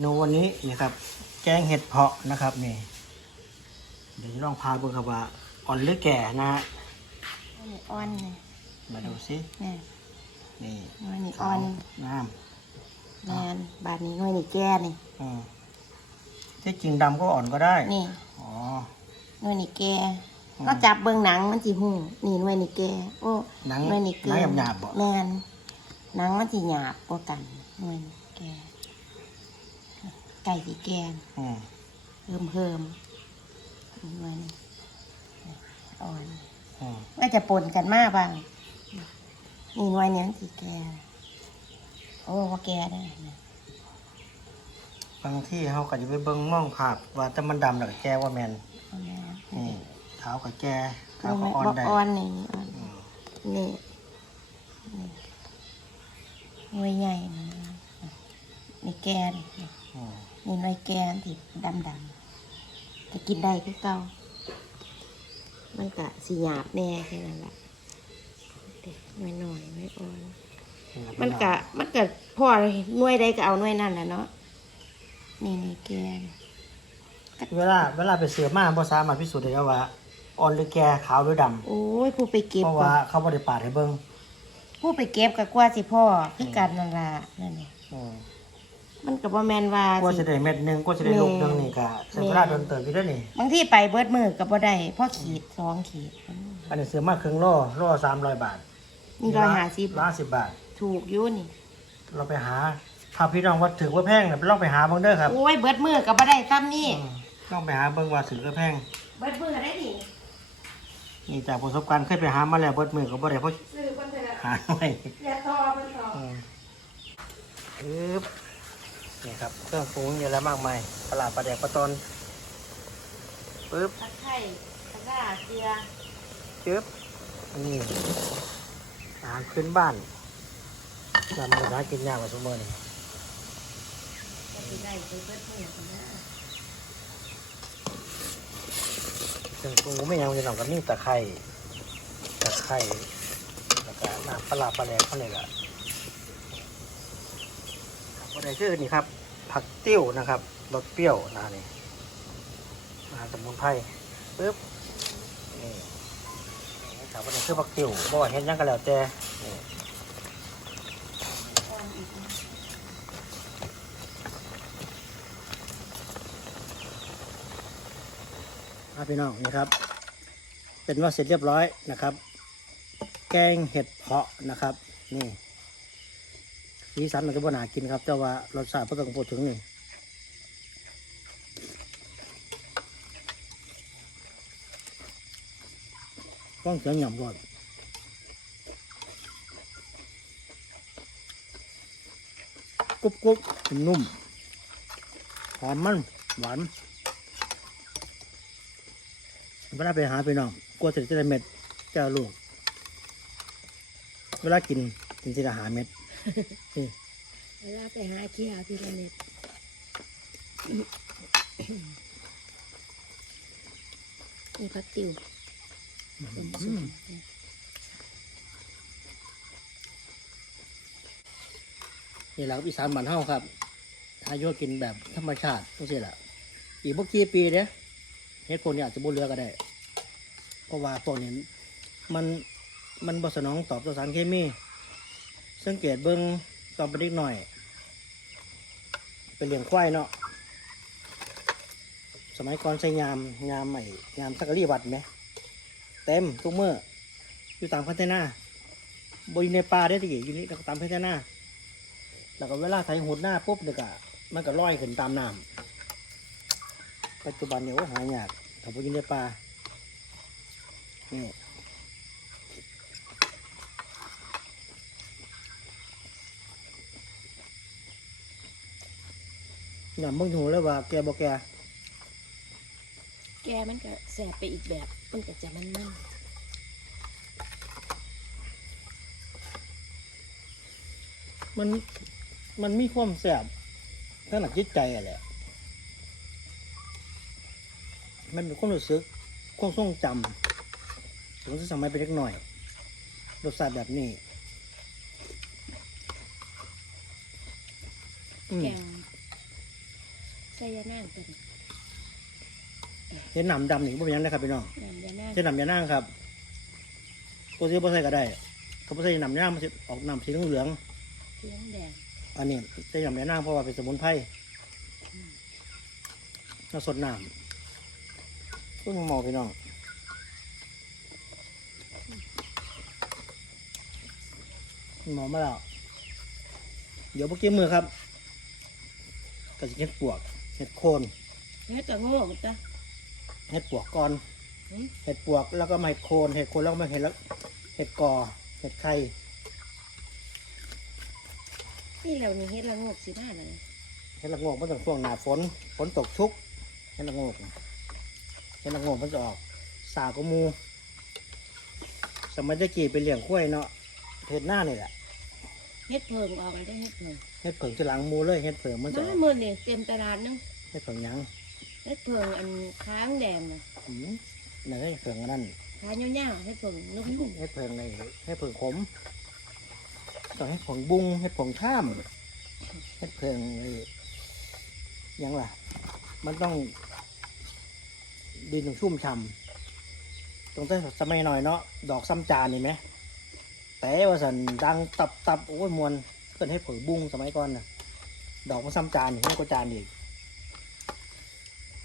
เมนูวันนี้นี่ครับ แกงเห็ดเพาะนะครับนี่ เดี๋ยวจะลองพาเบิ่งครับว่าอ่อนหรือแก่นะฮะอันนี้อ่อนนี่มาดูสินี่นี่หน่วยนี่ขาอ่อวนน้แมนบาดนี้หน่วยนี่แก่นี่ำอืมที่จริงดำก็อ่อนก็ได้นี่อ๋อหน่วยนี่แก่อืมก็จับเบิ่งหนังมันสิหูนี่หน่วยนี่แก่โอ้หนังหน่วยนี่เกิหนังหยาบๆบ่แมนหนังมันสิหยาบกว่ากันหน่วยนี่แก่ไก่สิแก่อืมเพิ่มเพิ่มหน่วยนี่อ่อนอืมก็จะปนกันมากบ้างนี่หน่วยนี้มันสิแก่โอ้ว่าแก่ได้นะบางที่เขาก็จะไปเบิ่งมองภาพว่าแต่มันดำแล้วก็แก่ว่าแมนเอาแม่นี่เท้าก็แก่เท้าเอาก็แม่อ่อนบอกได้อ่อนนี่อ่อนอืมนี่นี่หน่วยใหญ่นี่นี่แกนนี่อืม นี่หน่วยแกนที่ดำดำๆก็กินได้คือเก่ามันกะสีหยาบแน่แค่นั้นแหละหน่อยหน่อยๆไม่อ่อน มันกะมันกะพ่อหน่วยใดก็เอาหน่วยนั่นแหละเนาะนี่นี่แกนเวลา เวลาไปเสือมาบ่สามารถพิสูจน์ได้ว่าอ่อนหรือแก่ขาวหรือดำโอ้ยผู้ไปเก็บเพราะก่อว่านเขาบ่ได้ปาดให้เบิ่งผู้ไปเก็บกับกว่าสิพ่อคือกันนั่นล่ะนั่นนี่อื มมันก็บ่แม่นว่ากว่าสิจะได้เม็ดหนึงกว่าจะได้ลูกหนึงนี่ก็ใช้เวลาโดนเติบอยู่เด้อนี่ บางที่ไปเบิดมือก็บ่ได้พ่อขีดสองขีด อันนี้ซื้อมาครึ่งโลโล300บาทนี่ร้อยห้าสิบ ร้อยสิบบาท ถูกอยู่นี่ เราไปหาถ้าพี่น้องว่าถือว่าแพงน่ะลองไปหาเบิ่งเด้อครับโอ้ยเบิดมือก็บ่ได้ซ้ำนี่ อืมลองไปหาเบิ่งว่าถือว่าแพง เบิดมือได้ดินี่จากประสบการณ์เคยไปหามาแล้วเบิดมือก็บ่ได้เพราะซื้อเพิ่นเถอะหาไว้อย่าต่อเพิ่นต่ออืมปึ๊บ นี่ครับเครื่องปรุงเยอะแล้วมากมายปลาร้าปลาแดกปลาตอนปึ๊บตะไคร้ตะกร้าเกลือจึ๊บนี่อาหารพื้นบ้านนำมาหากินยากกว่าสมัยนี้ก็สิได้ไปเบิดมือกันนะเครื่องปรุงไม่ยังจะหนองกับนี่ตะไคร้ตะไคร้แล้วก็น้ำปลาร้าปลาแดกเขาเลยละก็ได้ชื่อนี่ครับ ผักติ้วนะครับรสเปรี้ยวนะนี่อาสมุนไพรปึ๊บนี่นี่ครับวันนี้คือผักติ้วบ่เห็นยังก็แล้วแต่นี่พี่น้องนี่ครับ เป็นว่าเสร็จเรียบร้อยนะครับ แกงเห็ดเพาะนะครับ นี่ สีสันมันก็บ่น่ากินครับ แต่ว่ารสชาติเพื่อต้องพูดถึงนี่ต้องเสียงหย่ำก่อนกรุบกรุบนุ่มหอมมันหวานเวลาไปหาไปน้องกลัวจะได้เม็ดเจ้าลูกเวลากินกินทีละหาเม็ด เวลาไปหาเกี่ยวทีละเม็ดนี่ผักติวสมอืมนี่แหละครับอีสานบ้านเฮาครับอายุกินแบบธรรมชาติต้องเสียละอีกบ่กี่ปีเนี่ยเฮ็ดพวกนี้อาจจะบ่เหลือก็ได้ เพราะว่าพวกนี้มันมันบ่สนองตอบต่อสารเคมี สังเกตเบิ่งต่อนเป็นเด็กหน่อย เป็นเหลียงควายเนาะสมัยก่อนใช้ยามยามใหม่ยามสักรีวัดไหม เต็มทุกเมื่ออยู่ตามพัฒนาบอยู่ในป่าได้อตะกี้อยู่นี่แล้วก็ตามพัฒนาแล้วก็เวลาไถหุดหน้าปุ๊บเด็กอะมันก็ลอยขึ้นตามน้ำปัจจุบันเนี่ยโอ้หายากถ้าบอยู่ในป่านี่ หย่ำเบิ่งหูแล้วว่าแกบ่แกแกมันก็แสบไปอีกแบบ มันก็จะมันมันมันมันมีความแสบขนาดจิตใจอะแหละ มันเป็นความรู้สึกความทรงจำถึงสมัยเป็นเล็กหน่อยรสชาติแบบนี้อืมแกง ใส่ยานั่งเป็นเห็นหนำดำนี่บ่เป็นหยังนะครับพี่น้องน้ำยานั่งเช่นหนำยานั่งครับตัวที่บ่ใส่ก็ได้เขาบ่ใส่หนำยานั่งมันจะออกหนำสีเหลืองเทียงแดงๆอันนี้ใส่หนำยานั่งเพราะว่าเป็นสมุนไพรน่าสดน้ำต้นหมอพี่น้องหมอมาแล้วเดี๋ยวเมื่อกี้มือครับก็จะเห็ดปวก เห็ดโคนเฮ็ดกะโง่จ้ะ เห็ดปวกก่อนหืม เห็ดปวกแล้วก็มาเห็ดโคนเห็ดโคนแล้วก็มาเห็ดแล้วเห็ดกอเห็ดไข่นี่เรานี่เฮ็ดละโงกสิบ้าเลยเห็ดละโงกมันต้องช่วงหน้าฝนฝนตกชุกเห็ดละโงกน่ะเห็ดละโงกมันจะออก สากกว่าหมูสมัยตะกี้ไปเลี้ยงกล้วยเนาะเห็ดหน้านี่แหละ เฮ็ดเพิงออกมาได้เฮ็ดเพิงเห็ดเผิงจะหลังหมูเลยเห็ดเผิงมันจะอมาอกมื้อนี่เต็มตลาดนึงเห็ดเผิงหยังเฮ็ดเพิงอันค้างแดงน่ะอืมนั่นเห็ดเผิงอันนั้นขายาวๆเฮ็ดเพิงนุ่มเห็ดเผิงในเห็ดเผิงขมต่อเห็ดเผิงบุ้งเห็ดเผิงท่ามเห็ดเผิงไอ้หยังล่ะ มันต้อง ดินต้องชุ่มฉ่ำตรงแต่สมัยหน่อยเนาะดอกซ้ำจานนี่ไหม แต่ว่าสันดังตับตับโอ้ยมวนเกิดให้เผยบุ้งสมัยก่อนน่ะ ดอกมันซ้ำจานนี่ให้กวจานอีก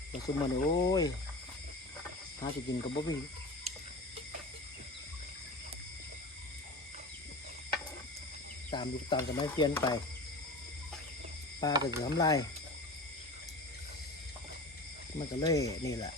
แต่ซุมมันโอ้ยหาจะกินกับบ๊อบบี้ตามยุคตามสมัยเปลี่ยนไปปลาก็จะทำลายมันก็เลยนี่แหละ